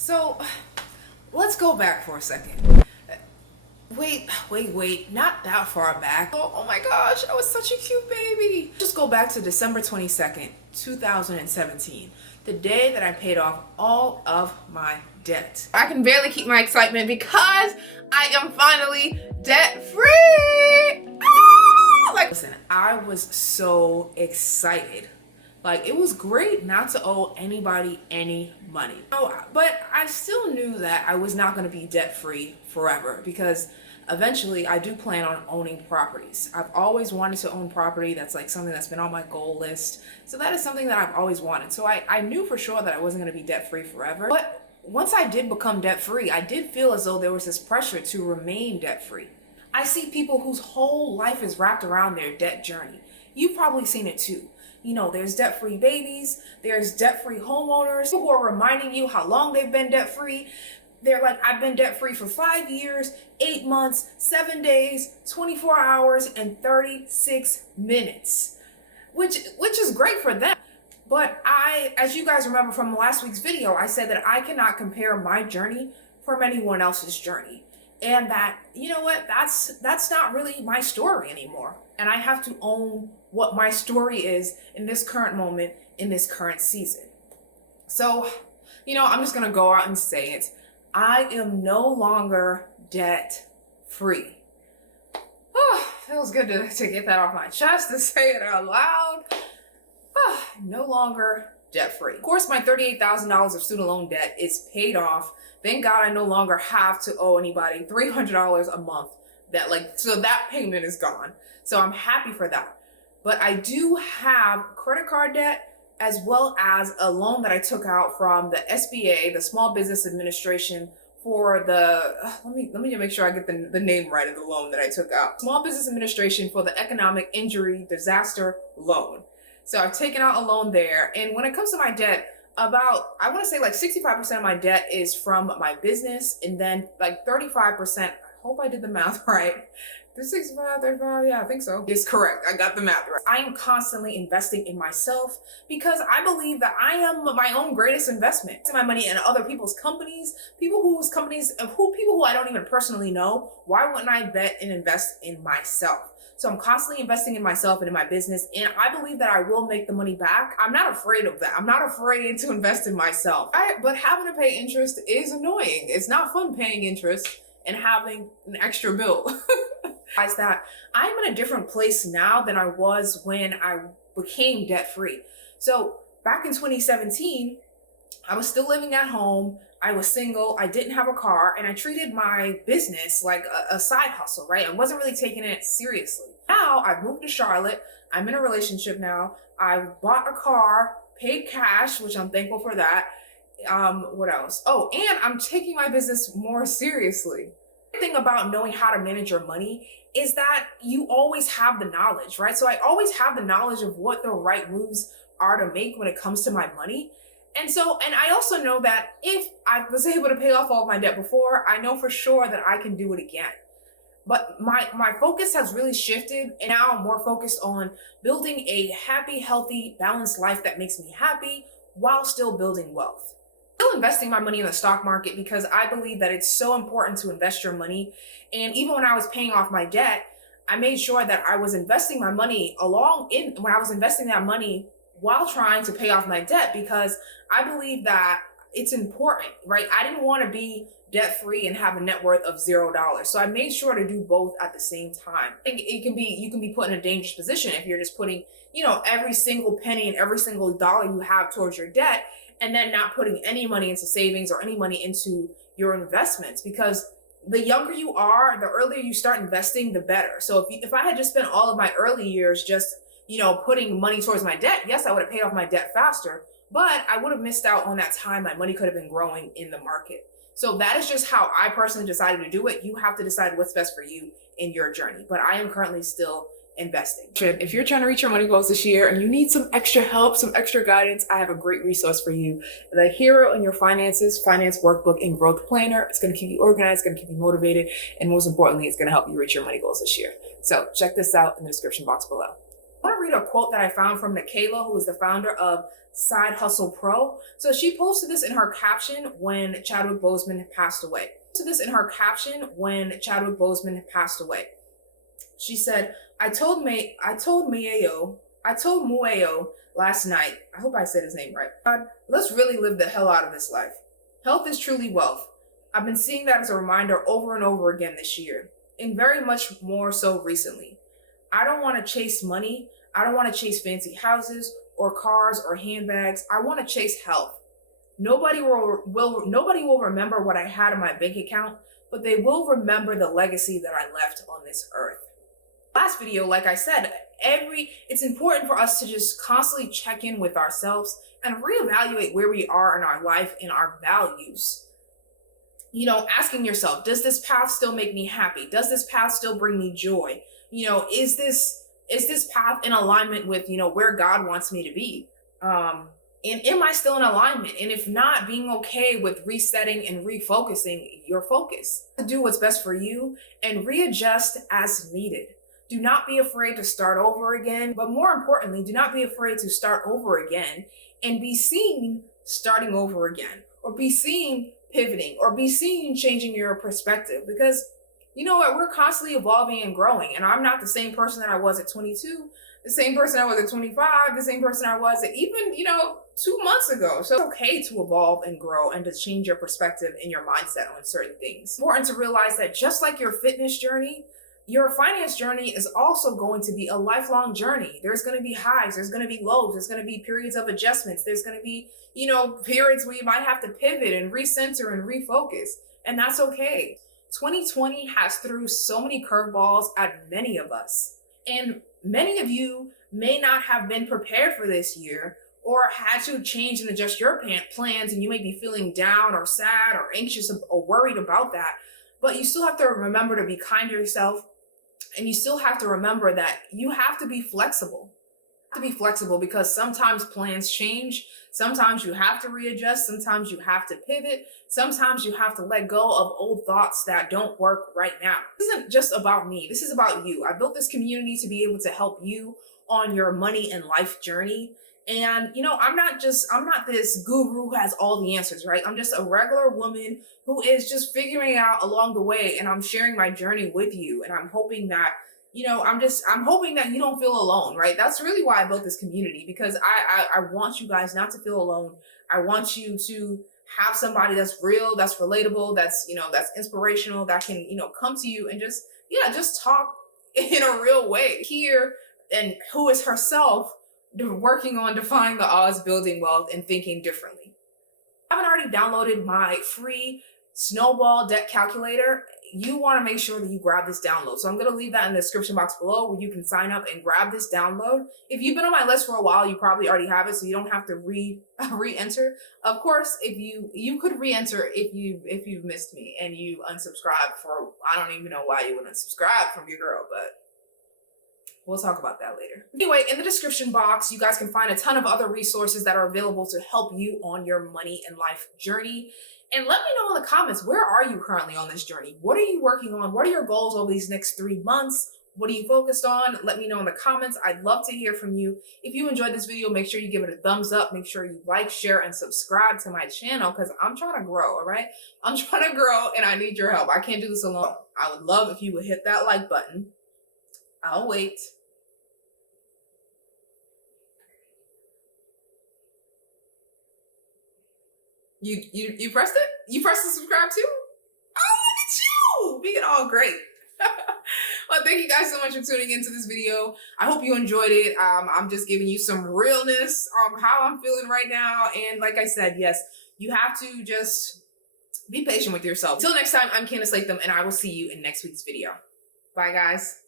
So let's go back for a second. Wait, not that far back. Oh my gosh, I was such a cute baby. Just go back to December 22nd, 2017, the day that I paid off all of my debt. I can barely keep my excitement because I am finally debt free. Listen, I was so excited. Like, it was great not to owe anybody any money. But I still knew that I was not going to be debt free forever, because eventually I do plan on owning properties. I've always wanted to own property. That's like something that's been on my goal list. So that is something that I've always wanted. So I knew for sure that I wasn't going to be debt free forever. But once I did become debt free, I did feel as though there was this pressure to remain debt free. I see people whose whole life is wrapped around their debt journey. You've probably seen it too. You know, there's debt-free babies, there's debt-free homeowners who are reminding you how long they've been debt-free. They're like, I've been debt-free for 5 years, 8 months, 7 days, 24 hours, and 36 minutes, which is great for them. But as you guys remember from last week's video, I said that I cannot compare my journey from anyone else's journey. And that, you know what, that's not really my story anymore. And I have to own what my story is in this current moment, in this current season. So, I'm just gonna go out and say it. I am no longer debt free. Oh, feels good to get that off my chest, to say it out loud. Oh, no longer debt free. Of course, my $38,000 of student loan debt is paid off. Thank God I no longer have to owe anybody $300 a month. So that payment is gone. So I'm happy for that. But I do have credit card debt, as well as a loan that I took out from the SBA, the Small Business Administration, for the, let me make sure I get the name right of the loan that I took out. Small Business Administration for the Economic Injury Disaster Loan. So I've taken out a loan there. And when it comes to my debt, I want to say like 65% of my debt is from my business, and then like 35%, I hope I did the math right. 65, 35, yeah, I think so. It's correct. I got the math right. I am constantly investing in myself because I believe that I am my own greatest investment. My money in other people's companies, people who I don't even personally know. Why wouldn't I bet and invest in myself? So I'm constantly investing in myself and in my business, and I believe that I will make the money back. I'm not afraid of that. I'm not afraid to invest in myself. But having to pay interest is annoying. It's not fun paying interest and having an extra bill. That I'm in a different place now than I was when I became debt free. So back in 2017, I was still living at home. I was single. I didn't have a car, and I treated my business like a side hustle, right? I wasn't really taking it seriously. Now I've moved to Charlotte. I'm in a relationship now. I bought a car, paid cash, which I'm thankful for that. What else? Oh, and I'm taking my business more seriously. The thing about knowing how to manage your money is that you always have the knowledge, right? So I always have the knowledge of what the right moves are to make when it comes to my money. And I also know that if I was able to pay off all of my debt before, I know for sure that I can do it again. But my focus has really shifted, and now I'm more focused on building a happy, healthy, balanced life that makes me happy while still building wealth. Still investing my money in the stock market because I believe that it's so important to invest your money. And even when I was paying off my debt, I made sure that I was investing my money when I was investing that money while trying to pay off my debt, because I believe that it's important, right? I didn't want to be debt free and have a net worth of $0. So I made sure to do both at the same time. I think you can be put in a dangerous position if you're just putting, every single penny and every single dollar you have towards your debt, and then not putting any money into savings or any money into your investments. Because the younger you are, the earlier you start investing, the better. So if I had just spent all of my early years just, putting money towards my debt, yes, I would have paid off my debt faster, but I would have missed out on that time my money could have been growing in the market. So that is just how I personally decided to do it. You have to decide what's best for you in your journey. But I am currently still investing. If you're trying to reach your money goals this year and you need some extra help, some extra guidance, I have a great resource for you. The Hero in Your Finances Finance Workbook and Growth Planner. It's going to keep you organized, going to keep you motivated, and most importantly, it's going to help you reach your money goals this year. So check this out in the description box below. I want to to read a quote that I found from Nikayla, who is the founder of Side Hustle Pro. So she posted this in her caption when Chadwick Boseman passed away. She said, I told Mueo last night, I hope I said his name right, God, let's really live the hell out of this life. Health is truly wealth. I've been seeing that as a reminder over and over again this year, and very much more so recently. I don't want to chase money. I don't want to chase fancy houses or cars or handbags. I want to chase health. Nobody will remember what I had in my bank account, but they will remember the legacy that I left on this earth. Last video, like I said, it's important for us to just constantly check in with ourselves and reevaluate where we are in our life and our values. You know, asking yourself, does this path still make me happy? Does this path still bring me joy? You know, is this path in alignment with, you know, where God wants me to be? And am I still in alignment? And if not, being okay with resetting and refocusing your focus. Do what's best for you and readjust as needed. Do not be afraid to start over again, but more importantly, do not be afraid to start over again and be seen starting over again, or be seen pivoting, or be seen changing your perspective. Because you know what, we're constantly evolving and growing, and I'm not the same person that I was at 22, the same person I was at 25, the same person I was at even, 2 months ago. So it's okay to evolve and grow and to change your perspective and your mindset on certain things. It's important to realize that just like your fitness journey, your finance journey is also going to be a lifelong journey. There's going to be highs, there's going to be lows, there's going to be periods of adjustments, there's going to be, periods where you might have to pivot and recenter and refocus, and that's okay. 2020 has threw so many curveballs at many of us, and many of you may not have been prepared for this year or had to change and adjust your plans, and you may be feeling down or sad or anxious or worried about that, but you still have to remember to be kind to yourself. And you still have to remember that you have to be flexible. Because sometimes plans change. Sometimes you have to readjust. Sometimes you have to pivot. Sometimes you have to let go of old thoughts that don't work right now. This isn't just about me. This is about you. I built this community to be able to help you on your money and life journey. And, I'm not this guru who has all the answers, right? I'm just a regular woman who is just figuring it out along the way. And I'm sharing my journey with you. And I'm hoping that, I'm hoping that you don't feel alone, right? That's really why I built this community, because I want you guys not to feel alone. I want you to have somebody that's real, that's relatable, that's inspirational, that can, come to you and just talk in a real way here, and who is herself working on defying the odds, building wealth, and thinking differently. If you haven't already downloaded my free snowball debt calculator, you want to make sure that you grab this download. So I'm going to leave that in the description box below where you can sign up and grab this download. If you've been on my list for a while, you probably already have it, so you don't have to re-enter. Of course, if you could re-enter if you've missed me and you unsubscribed for, I don't even know why you would unsubscribe from your girl, but we'll talk about that later. Anyway, in the description box, you guys can find a ton of other resources that are available to help you on your money and life journey. And let me know in the comments, where are you currently on this journey? What are you working on? What are your goals over these next 3 months? What are you focused on? Let me know in the comments. I'd love to hear from you. If you enjoyed this video, make sure you give it a thumbs up. Make sure you like, share, and subscribe to my channel, because I'm trying to grow, all right? I'm trying to grow, and I need your help. I can't do this alone. I would love if you would hit that like button. I'll wait. You pressed it? You pressed the subscribe too? Oh, look at you! Being all great. Well, thank you guys so much for tuning into this video. I hope you enjoyed it. I'm just giving you some realness on how I'm feeling right now. And like I said, yes, you have to just be patient with yourself. Until next time, I'm Candice Latham, and I will see you in next week's video. Bye, guys.